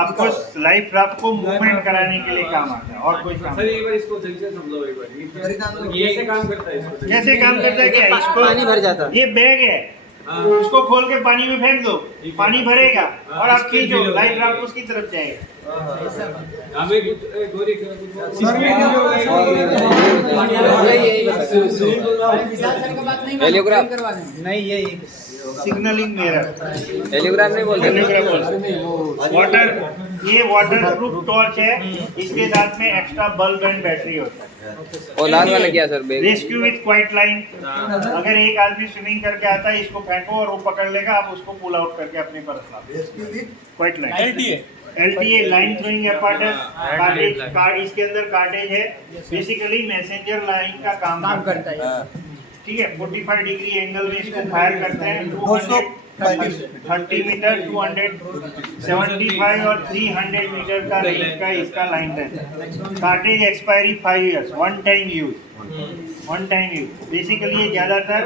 आपको लाइफ राफ्ट को मूवमेंट कराने के लिए काम आता है, और कोई काम नहीं। एक बार इसको सही से समझाओ एक बार। ये कैसे काम करता है इसको? कैसे काम करता है? क्या इसको पानी भर जाता है। ये बैग है, उसको खोल के पानी में फेंक दो, पानी भरेगा और आप खींचो, लाइफ राफ्ट उसकी तरफ जाएगा। हेलियोग्राफ नहीं ये सिग्नलिंग मिरर, हेलियोग्राफ नहीं बोलते। वाटर, ये वाटर प्रूफ टॉर्च है, इसके साथ में एक्स्ट्रा बल्ब एंड बैटरी होता है। और लाल वाला क्या sir? Bag rescue with quite line, अगर एक आदमी स्विमिंग करके आता है, इसको फेंको और वो पकड़ लेगा, आप उसको पुल आउट करके अपने पर रखना। Quoit line, LTA line throwing apparatus, cartridge, इसके अंदर कार्टेज है। बेसिकली मैसेंजर लाइन का काम करता है, ठीक है। 45 डिग्री एंगल में इसको फायर करते हैं। 230 मीटर, 275 और 300 मीटर का रेंज का इसका लाइन रहता है। Cartridge expiry 5 years, one time use. Basically ये ज़्यादातर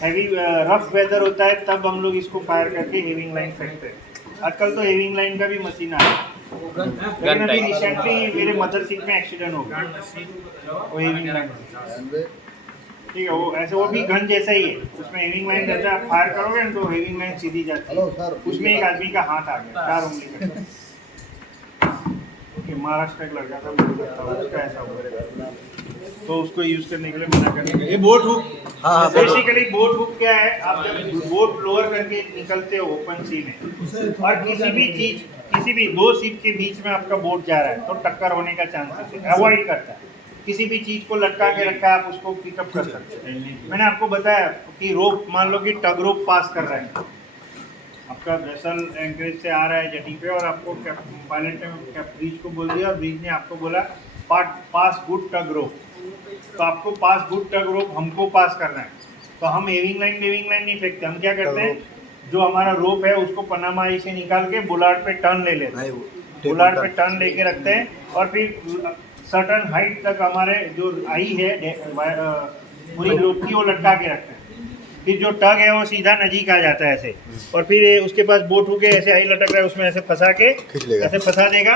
हैवी रफ वेदर होता है, तब हम लोग इसको फायर करके हेविंग लाइन फेंकते हैं। आजकल तो हेविंग लाइन का भी मशीन आ है, लेकिन अभी रिसेंटली मेरे मदरशिप में एक्सीडेंट हो गया, वो हेविंग लाइन, ठीक है। वो ऐसे, वो भी गन जैसा ही है, उसमें हेविंग लाइन रहता है, आप फायर करोगे ना तो हेविंग लाइन सीधी जाती है। उसमें एक आदमी का हाथ आ गया, 4 उंगली का। ओके, महाराष्ट्र का लड़का था, उसका ऐसा हुआ, तो उसको यूज करने के लिए मना करने। ये boat hook, basically boat hook क्या है? आप जब बोट लोअर करके निकलते हो ओपन सी में, और किसी भी 2 शिप के बीच में आपका बोट जा रहा है, तो टक्कर होने का चांसेस है, अवॉइड करता है। किसी भी चीज को लटका के रखा है, आप उसको पिकअप कर सकते हैं। मैंने आपको बताया कि रोप, मान लो कि टग रोप पास कर रहे हैं, आपका वेसल एंकरेज से आ रहा है जेटी पे और आपको पायलट ने ब्रिज को बोल दिया और ब्रिज ने आपको बोला पास गुड टग रोप। तो आपको पास गुड टग रोप हमको पास करना है। तो हम वेविंग लाइन नहीं फेंकते, हम क्या करते हैं, जो हमारा रोप है उसको पनामा आई से निकाल के बुलार्ड पे टर्न ले लेते हैं। बुलार्ड पे टर्न लेके रखते हैं और फिर सर्टन हाइट तक हमारे जो आई है पूरी रोप की वो लटका के रखते हैं। फिर जो टग है वो सीधा नजीक आ जाता है ऐसे, और फिर उसके पास बोट होके ऐसे आई लटक रहा है उसमें ऐसे फंसा के ऐसे फंसा देगा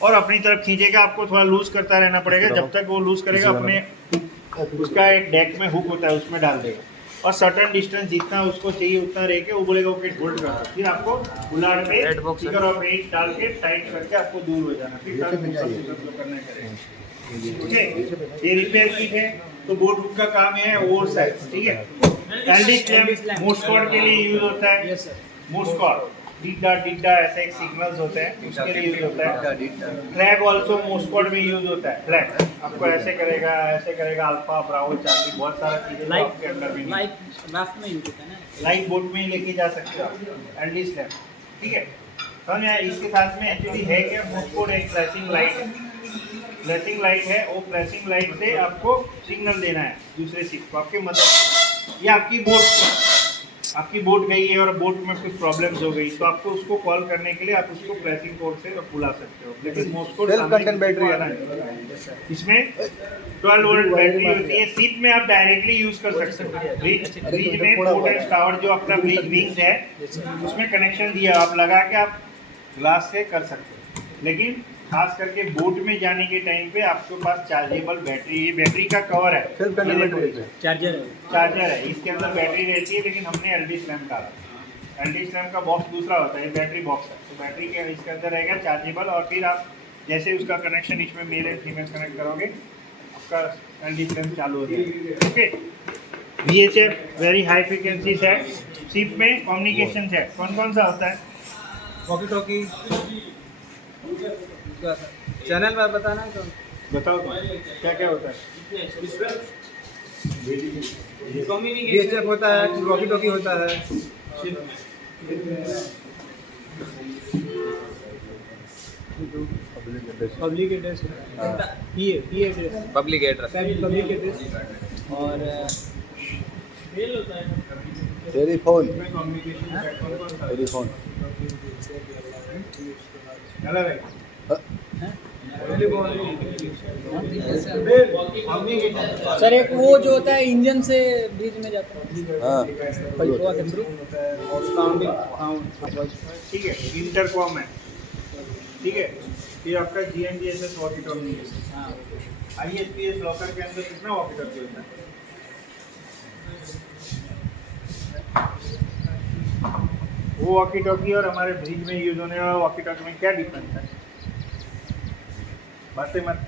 और अपनी तरफ खींचेगा। आपको थोड़ा लूज करता रहना पड़ेगा जब तक वो लूज करेगा। अपने उसका एक डेक में हुक होता है उसमें डाल देगा और सर्टन डिस्टेंस जितना उसको चाहिए उतना रह के वो बोलेगा ओके होल्ड कर। फिर आपको बुलार्ड पे स्टिकर और पेंट डाल के टाइट करके आपको दूर हो जाना। फिर करना करेगा। ओके, ये रिपेयर किट है। तो बोट हुक का काम है ओवर साइज, ठीक है। एलडी क्लैम्प मोस्कॉड के लिए यूज होता है। मोस्कॉड डिड्डा ऐसे एक सिग्नल्स होते हैं उसके लिए यूज होता है। फ्लैग आल्सो मोस्कॉड में यूज होता है। फ्लैग आपको ऐसे करेगा अल्फा ब्रावो चार्ली बहुत सारा चीजें आपके अंदर में राफ्ट में यूज होता है ना, लाइट बोट में ही लेके जा सकते हो आप एलडी स्लैब, ठीक है। तो यहाँ इसके साथ में एक्चुअली है क्या, मोस्कॉड एक फ्लैशिंग लाइट है। फ्लैशिंग लाइट है, वो फ्लैशिंग लाइट से आपको सिग्नल देना है दूसरे शिप को। आपकी मदद ये आपकी बोट गई है और बोट में कुछ प्रॉब्लम्स हो गई तो आपको उसको कॉल करने के लिए आप उसको फ्लैशिंग कोड से बुला सकते हो। लेकिन मोस्कॉड सेल्फ कंटेंट बैटरी है ना, इसमें 12 वोल्ट बैटरी होती है। शिप में आप डायरेक्टली यूज कर सकते हो। ब्रिज में पोर्ट एंड टावर जो अपना ब्रिज विंग्स है उसमें कनेक्शन दिया, आप लगा के आप ग्लास से कर सकते हो। लेकिन खास करके बोट में जाने के टाइम पे आपके पास चार्जेबल बैटरी, ये बैटरी का कवर है, चार्जर है, इसके अंदर बैटरी रहती है। लेकिन हमने एलडी स्लैम डाला, एलडी स्लैम का बॉक्स दूसरा होता है, ये बैटरी बॉक्स है। तो बैटरी के इसके अंदर रहेगा चार्जेबल और फिर आप जैसे उसका कनेक्शन इसमें मेल एंड फीमेल कनेक्ट करोगे आपका एलडी स्लैम चालू हो जाएगा। Okay, VHF very high frequency है। शिप में कम्युनिकेशन है कौन कौन सा होता है? वॉकी टॉकी चैनल में बताना है तो बताओ क्या क्या होता है? VHF होता है, वॉकी टॉकी होता है, पब्लिक एड्रेस, पब्लिक एड्रेस और टेलीफोन सर एक वो जो होता है इंजन से ब्रिज में जाता है, ठीक है, इंटरकॉम है, ठीक है। फिर आपका GMGSS वॉकी टॉकी है। ISPS लॉकर के अंदर कितना वॉकी टॉकी होता है? वो वॉकी टॉकी और हमारे ब्रिज में यूज होने वाला वॉकी टॉकी में क्या डिफरेंस है? बातें मत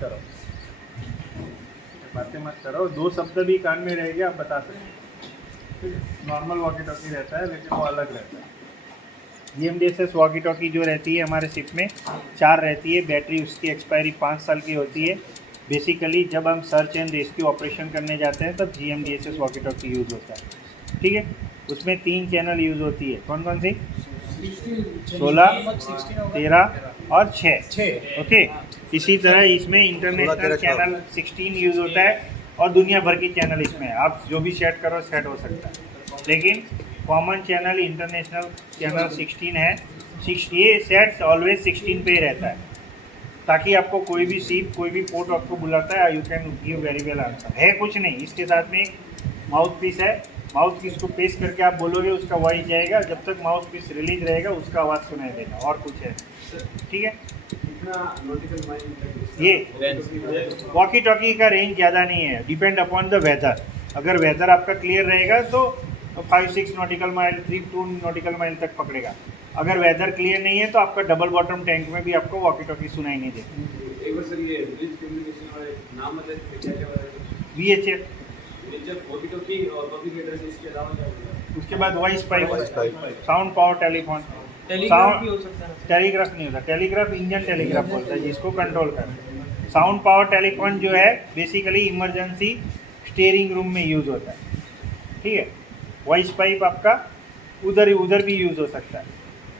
करो, दो शब्द भी कान में रहेंगे आप बता सकते हैं। नॉर्मल वॉकी टॉकी रहता है लेकिन वो अलग रहता है। GMGSS वॉकी टॉकी जो रहती है हमारे शिप में 4 रहती है। बैटरी उसकी एक्सपायरी 5 साल की होती है। बेसिकली जब हम सर्च एंड रेस्क्यू ऑपरेशन करने जाते हैं तब GMGSS वॉकी टॉकी यूज़ होता है, ठीक है। उसमें 3 चैनल यूज़ होती है, कौन कौन सी? 16, 13 और 6। ओके, इसी तरह इसमें इंटरनेशनल चैनल 16 यूज़ होता है और दुनिया भर की चैनल इसमें आप जो भी सेट करो सेट हो सकता है। लेकिन कॉमन चैनल इंटरनेशनल चैनल 16 है। ये सेट्स ऑलवेज 16 पे ही रहता है ताकि आपको कोई भी शिप कोई भी पोर्ट आपको बुलाता है you can give very well answer. है कुछ नहीं, इसके साथ में एक माउथ पीस है। माउथ पीस को पेश करके आप बोलोगे उसका वॉइस जाएगा, जब तक माउथ पीस रिलीज रहेगा उसका आवाज़ सुनाई देगा, और कुछ है, ठीक है। ये वॉकी टॉकी का रेंज ज़्यादा नहीं है, डिपेंड अपॉन द वेदर। अगर वेदर आपका क्लियर रहेगा तो 5-6 नॉटिकल माइल 3-2 नॉटिकल माइल तक पकड़ेगा। अगर वेदर क्लियर नहीं है तो आपका डबल बॉटम टैंक में भी आपको वॉकी टॉकी सुनाई नहीं देगी। VHF, उसके बाद voice pipe, sound power telephone, telegraph नहीं होता, टेलीग्राफ इंजन टेलीग्राफ बोलता है जिसको कंट्रोल करता है। साउंड पावर टेलीफोन जो है बेसिकली इमरजेंसी स्टीयरिंग रूम में यूज़ होता है, ठीक है। वॉइस पाइप आपका उधर भी यूज़ हो सकता है।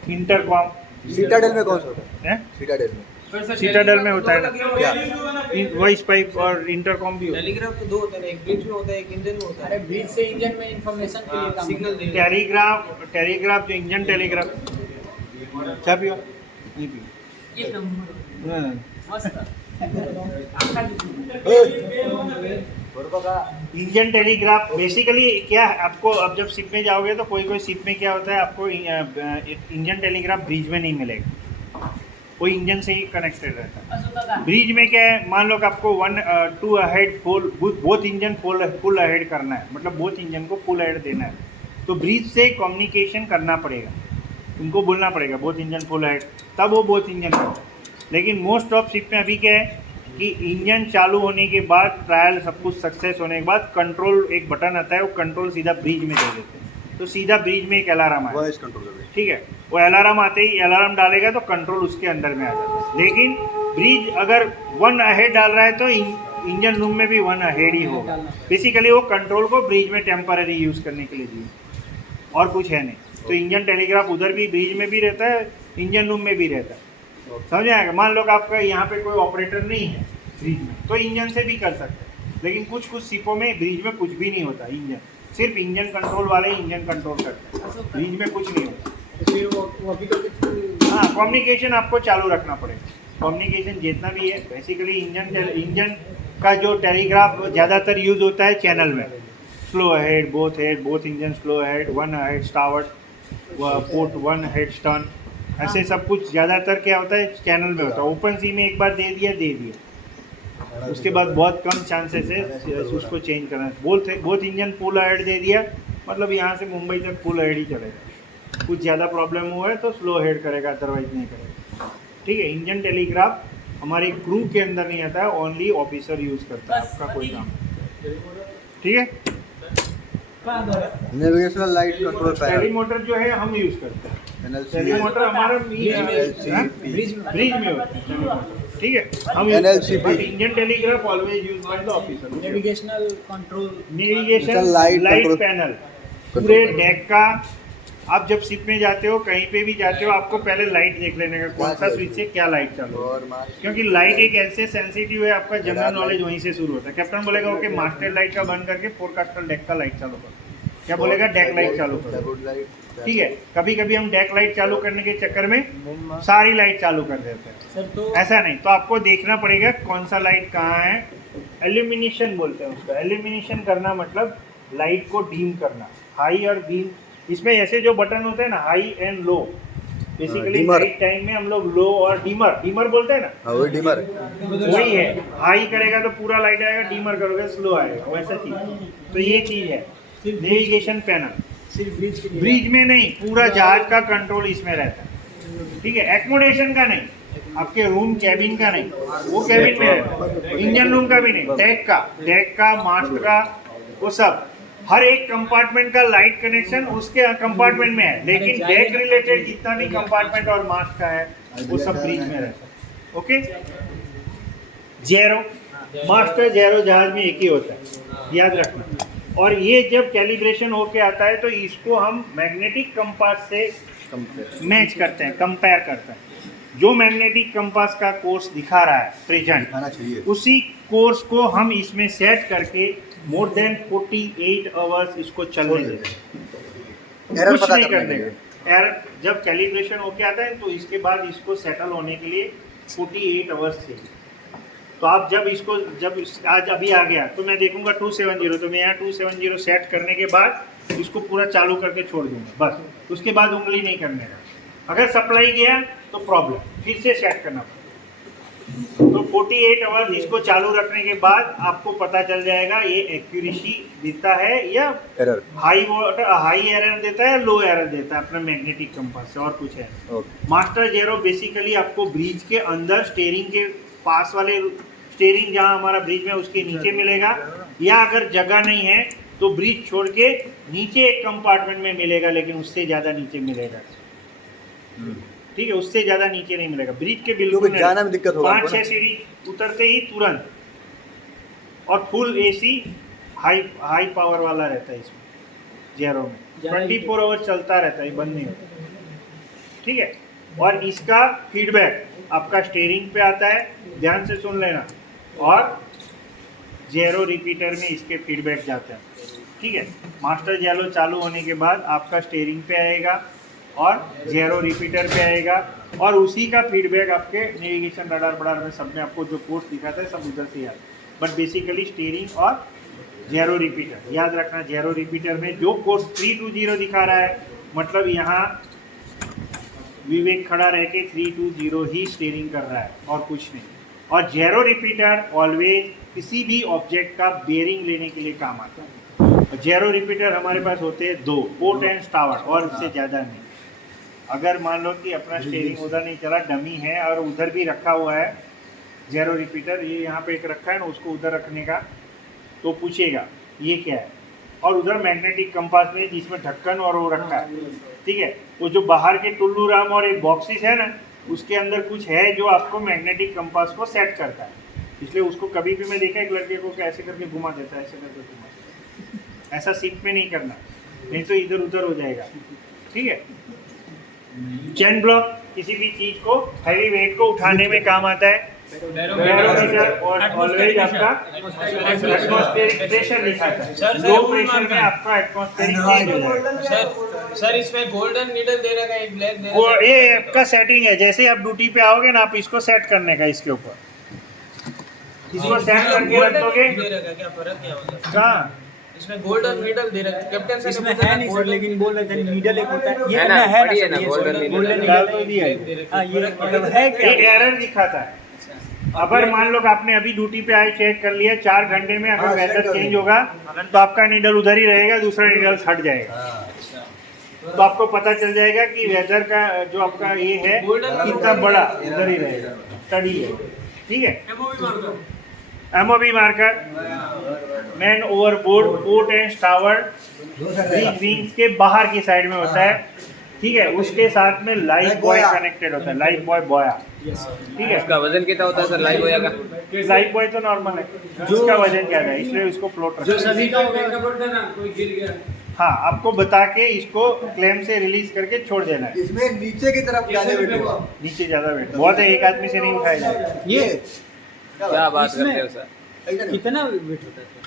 इंटरकॉम सीटाडेल में कौन सा होता है, है? सीटाडेल में सीटाडेल में होता है ना क्या? वॉइस पाइप और इंटरकॉम भी होता है। टेलीग्राफ तो दो होता है, एक ब्रिज में होता है, एक इंजन में होता है। अरे ब्रिज से इंजन में इंफॉर्मेशन के लिए काम सिग्नल दे टेलीग्राफ जो इंजन टेलीग्राफ, क्या पियो नहीं पियो हाँ। इंजन टेलीग्राफ बेसिकली क्या है, आपको अब जब शिप में जाओगे तो कोई कोई शिप में क्या होता है, आपको इंजन टेलीग्राफ ब्रिज में नहीं मिलेगा, कोई इंजन से ही कनेक्टेड रहता है। ब्रिज में क्या है, मान लो कि आपको 2 ahead full both engine full ahead करना है, मतलब बोथ इंजन को फुल अहेड देना है, तो ब्रिज से कम्युनिकेशन करना पड़ेगा, उनको बोलना पड़ेगा बोथ इंजन फुल अहेड, तब वो बोथ इंजन करता है। लेकिन मोस्ट ऑफ शिप में अभी क्या है कि इंजन चालू होने के बाद, ट्रायल सब कुछ सक्सेस होने के बाद, कंट्रोल एक बटन आता है, वो कंट्रोल सीधा ब्रिज में दे देते हैं, तो सीधा ब्रिज में एक अलार्म आएगा, वॉइस कंट्रोलर में। ठीक है। वो अलार्म आते ही अलार्म डालेगा तो कंट्रोल उसके अंदर में आ जाता है। लेकिन ब्रिज अगर 1 अहेड डाल रहा है तो इंजन रूम में भी 1 अहेड ही होगा। बेसिकली वो कंट्रोल को ब्रिज में टेम्पररी यूज़ करने के लिए दिए, और कुछ है नहीं। तो इंजन टेलीग्राफ उधर भी ब्रिज में भी रहता है, इंजन रूम में भी रहता है, समझ आएगा। मान लो कि आपका यहाँ पे कोई ऑपरेटर नहीं है ब्रिज में, तो इंजन से भी कर सकते हैं, लेकिन कुछ कुछ शिपों में ब्रिज में कुछ भी नहीं होता, इंजन सिर्फ इंजन कंट्रोल वाले इंजन कंट्रोल करते हैं, ब्रिज में कुछ नहीं होता। हाँ, कम्युनिकेशन आपको चालू रखना पड़ेगा, कम्युनिकेशन जितना भी है। बेसिकली इंजन का जो टेलीग्राफ ज़्यादातर यूज़ होता है चैनल में, slow ahead, both engine slow ahead, 1 ahead start, port 1 ahead stern, ऐसे सब कुछ ज़्यादातर क्या होता है चैनल में होता है। ओपन सी में एक बार दे दिया, उसके बाद बहुत कम चांसेस है उसको चेंज करना। बोथ इंजन फुल अहेड दे दिया, मतलब यहाँ से मुंबई तक फुल अहेड ही चलेगा। कुछ ज़्यादा प्रॉब्लम हुआ है तो स्लो अहेड करेगा, अदरवाइज नहीं करेगा, ठीक है। इंजन टेलीग्राफ हमारी क्रू के अंदर नहीं आता है, ओनली ऑफिसर यूज़ करता है, आपका कोई काम, ठीक है। नेविगेशनल लाइट कंट्रोल पैनल, टेलीमोटर जो है हम यूज़ करते हैं, एनएलसी, टेलीमोटर हमारा ब्रिज में होता है, ठीक है। हम NLCP, but engine telegraph always use by the officer. Navigational control, navigation light light control panel पूरे डेक का। आप जब शिप में जाते हो, कहीं पे भी जाते हो, आपको पहले लाइट देख लेने का कौन सा स्विच से क्या लाइट चालू है, और मास्क, क्योंकि लाइट एक ऐसे सेंसिटिव है, आपका जनरल नॉलेज वहीं से शुरू होता है। कैप्टन बोलेगा ओके मास्टर लाइट का बंद करके फोरकास्टर डेक का लाइट चालू करो, क्या बोलेगा डेक लाइट चालू करो, डैशबोर्ड लाइट, ठीक है। कभी कभी हम डेक लाइट चालू करने के चक्कर में सारी लाइट चालू कर देते हैं, सर तो ऐसा नहीं। तो आपको देखना पड़ेगा कौन सा लाइट कहाँ है। एल्यूमिनेशन बोलते हैं उसका। एल्यूमिनेशन करना मतलब लाइट को डीम करना, हाई और डीम। इसमें ऐसे जो बटन होते हैं ना, high and low, basically dimmer. Night time में हम लोग लो और डीमर बोलते हैं ना, हाँ वही डिमर, वही है। हाई करेगा तो पूरा लाइट आएगा, डीमर करोगे स्लो आएगा, वैसा चीज़। तो ये चीज़ है नेविगेशन पैनल। सिर्फ ब्रिज के लिए, ब्रिज में नहीं, पूरा जहाज का कंट्रोल इसमें रहता है, ठीक है। एकोमोडेशन का नहीं, आपके रूम कैबिन का नहीं, वो कैबिन में रहता है। इंजन रूम का भी नहीं, डेक का मास्ट का, वो सब हर एक कंपार्टमेंट का लाइट कनेक्शन उसके कंपार्टमेंट में है, लेकिन डेक रिलेटेड जितना भी कंपार्टमेंट और मास्ट का है वो सब ब्रिज में रहता है, ओके। जेरो मास्टर जेरो जहाज में एक ही होता है, याद रखना। और ये जब कैलिब्रेशन होके आता है तो इसको हम मैग्नेटिक कंपास से मैच करते हैं, कंपेयर करते हैं। जो मैग्नेटिक कंपास का कोर्स दिखा रहा है प्रेजेंट, दिखाना चाहिए। उसी कोर्स को हम इसमें सेट करके मोर देन 48 आवर्स इसको चलने देते हैं, एरर कुछ पता नहीं करने करने के लिए। का। एरर जब कैलिब्रेशन होके आता है तो इसके बाद इसको सेटल होने के लिए 48 आवर्स चाहिए। तो आप जब आज अभी आ गया तो मैं देखूंगा 270, तो मैं यहाँ 270 सेट करने के बाद इसको पूरा चालू करके छोड़ दूंगा, बस। उसके बाद उंगली नहीं करने का। अगर सप्लाई गया तो प्रॉब्लम, फिर से सेट करना पड़ेगा। तो 48 आवर्स इसको चालू रखने के बाद आपको पता चल जाएगा ये एक्यूरेसी देता है या एरर, हाई एरर देता है, लो एरर देता है अपना मैग्नेटिक कंपास से, और कुछ है। मास्टर जेरो बेसिकली आपको ब्रिज के अंदर स्टीयरिंग के पास वाले, स्टीयरिंग जहाँ हमारा ब्रिज में उसके नीचे मिलेगा, या अगर जगह नहीं है तो ब्रिज छोड़ के नीचे एक कंपार्टमेंट में मिलेगा, लेकिन उससे ज़्यादा नीचे मिलेगा, ठीक है। उससे ज़्यादा नीचे नहीं मिलेगा, ब्रिज के बिल्कुल क्योंकि जाना में दिक्कत होगा 5-6 सीढ़ी उतरते ही तुरंत। और फुल एसी हाई पावर वाला रहता है इसमें जेरो में, 24 आवर चलता रहता है, बंद नहीं होता, ठीक है। और इसका फीडबैक आपका स्टीयरिंग पे आता है, ध्यान से सुन लेना, और जेरो रिपीटर में इसके फीडबैक जाते हैं, ठीक है। मास्टर जेलो चालू होने के बाद आपका स्टीयरिंग पे आएगा और जेरो रिपीटर पे आएगा, और उसी का फीडबैक आपके नेविगेशन रडार बडार में सब में आपको जो कोर्स दिखाता है सब उधर से याद। बट बेसिकली स्टीयरिंग और जेरो रिपीटर याद रखना। जेरो रिपीटर में जो कोर्स 320 दिखा रहा है, मतलब यहाँ विवेक खड़ा रह के 320 ही स्टीयरिंग कर रहा है और कुछ नहीं। और जेरो रिपीटर ऑलवेज किसी भी ऑब्जेक्ट का बेयरिंग लेने के लिए काम आता है। जेरो रिपीटर हमारे पास होते हैं 2, पोर्ट एंड स्टार्ट, और उससे ज़्यादा नहीं। अगर मान लो कि अपना स्टीयरिंग उधर नहीं चला, डमी है और उधर भी रखा हुआ है जेरो रिपीटर, ये यहाँ पे एक रखा है ना, उसको उधर रखने का, तो पूछेगा ये क्या है, और उधर मैग्नेटिक कंपास में जिसमें ढक्कन और वो रखा है, ठीक है। वो जो बाहर के टुल्लू राम और एक बॉक्सेस है ना, उसके अंदर कुछ है जो आपको मैग्नेटिक कंपास को सेट करता है। इसलिए उसको कभी भी मैं देखा एक लड़के को ऐसे करके घुमा देता है, ऐसे करके घुमा देता है। ऐसा सीट पे नहीं करना, नहीं तो इधर उधर हो जाएगा, ठीक है। चेन ब्लॉक किसी भी चीज को, हैवी वेट को उठाने में काम आता है। बैरोमीटर और ऑलवेज आपका एटमॉस्फेरिक प्रेशर दिखाता है। लो प्रेशर में आपका एटमॉस्फेरिक चेंज हो जाएगा। सर इसमें गोल्डन नीडल दे रखा है, एक ब्लैक दे वो रखा है। ये आपका सेटिंग है, जैसे ही आप ड्यूटी पे आओगे ना, आप इसको सेट करने का, इसके ऊपर इसको सेट करके रख दोगे। दे रखा है, क्या फर्क क्या होगा? कहाँ इसमें गोल्डन नीडल दे रखा है। कैप्टन सर इसमें है नहीं सर, लेकिन बोल रहे थे नीडल एक होता है, ये है ना, है बड़ी है ना, सर, ये golden सर, needle। golden डाल needle तो दिया है। हाँ, ये मतलब है क्या? एक एरर दिखाता है। अगर मान लो कि आपने अभी ड्यूटी पे आए, चेक कर लिया, 4 घंटे में अगर वेदर चेंज होगा तो आपका नीडल उधर ही रहेगा, दूसरा नीडल हट जाएगा। तो आपको पता चल जाएगा कि वेदर का जो आपका ये है कितना बड़ा उधर ही रहेगा, स्टडी है, ठीक है। MOB marker man overboard, port and starboard wings के बाहर की साइड में होता है, ठीक है। उसके साथ में लाइफ बॉय कनेक्टेड होता है, लाइफ बॉय बोया, ठीक है। उसका वजन कितना होता है सर लाइव होया का? लाइफ बॉय तो नॉर्मल है, उसका वजन ज़्यादा है, इसलिए उसको फ्लोट रखा है। सभी का होता ना, कोई गिर गया। हाँ, आपको बता के इसको क्लेम से रिलीज करके छोड़ देना है। इसमें नीचे की तरफ ज्यादा वेट होगा। नीचे ज़्यादा वेट बहुत है, एक आदमी से नहीं उठाया जाएगा। ये क्या बात करते हो सर? कितना वेट होता है सर?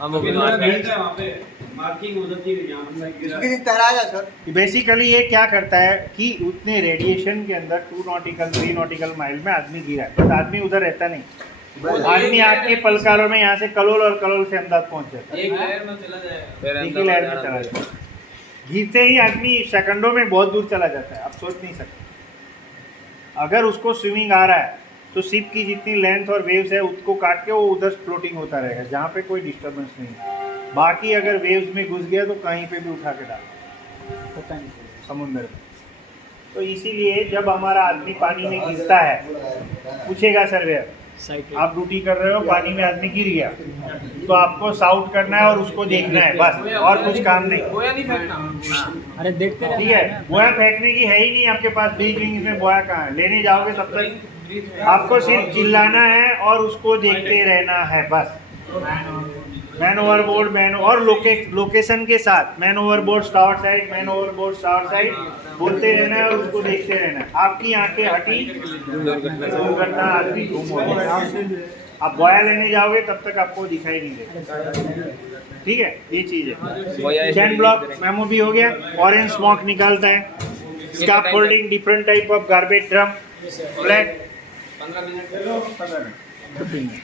हम वो बिल्कुल इसके तैराया सर। बेसिकली ये क्या करता है कि उतने रेडिएशन के अंदर 2 नॉटिकल 3 नॉटिकल माइल में आदमी गिरा है, बट आदमी उधर रहता नहीं। आदमी आग के पलकारों में यहाँ से कलोल और कलोल से अहमदाबाद पहुँच जाता है, एक लहर में चला जाएगा। एक ही लहर में चला जाता है। गिरते ही आदमी सेकंडों में बहुत दूर चला जाता है, आप सोच नहीं सकते। अगर उसको स्विमिंग आ रहा है तो शिप की जितनी लेंथ और वेव्स है उसको काट के वो उधर फ्लोटिंग होता रहेगा, जहाँ पे कोई डिस्टर्बेंस नहीं है। बाकी अगर वेव्स में घुस गया तो कहीं पे भी उठा के डाल पता नहीं। समुंदर में। तो इसीलिए जब हमारा आदमी पानी में गिरता है, पूछेगा सर्वेयर, आप ड्यूटी कर रहे हो, पानी में आदमी गिर गया, तो आपको साउट करना है और उसको देखना है, बस, और कुछ काम नहीं। गोया नहीं फेंकना। अरे देखते रहना ठीक है, बोया फेंकने की है ही नहीं आपके पास, बीच विंग में बोया कहाँ है, लेने जाओगे तब तक आपको सिर्फ चिल्लाना है और उसको देखते रहना है, बस। मैन ओवरबोर्ड, मैन और लोकेशन के साथ man overboard start side, man overboard start side बोलते रहना है और उसको देखते रहना है। आपकी आंखें हटी, दुर्घटना आदमी गुम हो गया। आप बोया लेने जाओगे तब तक आपको दिखाई नहीं देगा, ठीक है। ये चीज़ है। चैन ब्लॉक मेमो भी हो गया, ऑरेंज स्मोक निकालता है। Scarf holding, different type of garbage drum, black 15 minute. 15 minute.